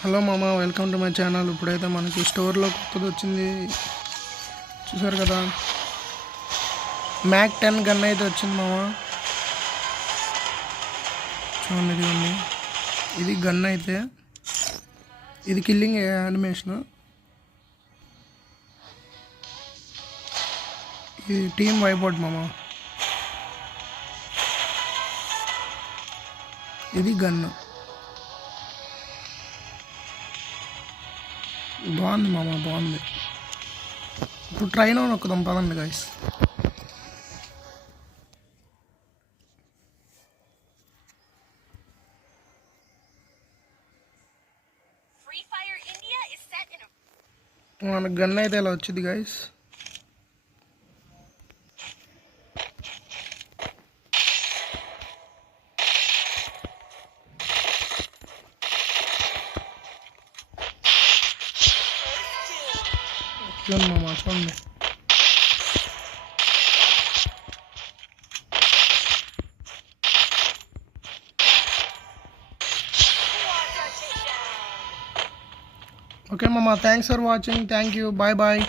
హలో మామ, welcome to my channel. ఇప్పుడైతే మనకి స్టోర్లో కొత్తది వచ్చింది, చూసారు కదా. మ్యాక్ 10 గన్ అయితే వచ్చింది మామ. చూడండి, ఇదిగోండి, ఇది గన్ అయితే. ఇది కిల్లింగ్ యానిమేషన్. ఇది టీమ్ వైపౌట్ మామ. ఇది గన్ బాగుంది మామ, బాగుంది. ఇప్పుడు ట్రైన్ నొక్కుదాం పదండి గైస్. మనకు గన్ అయితే ఇలా వచ్చింది గైస్. చూడండి మామ, చూడండి. ఓకే మామ, thanks for watching. Thank you, bye bye.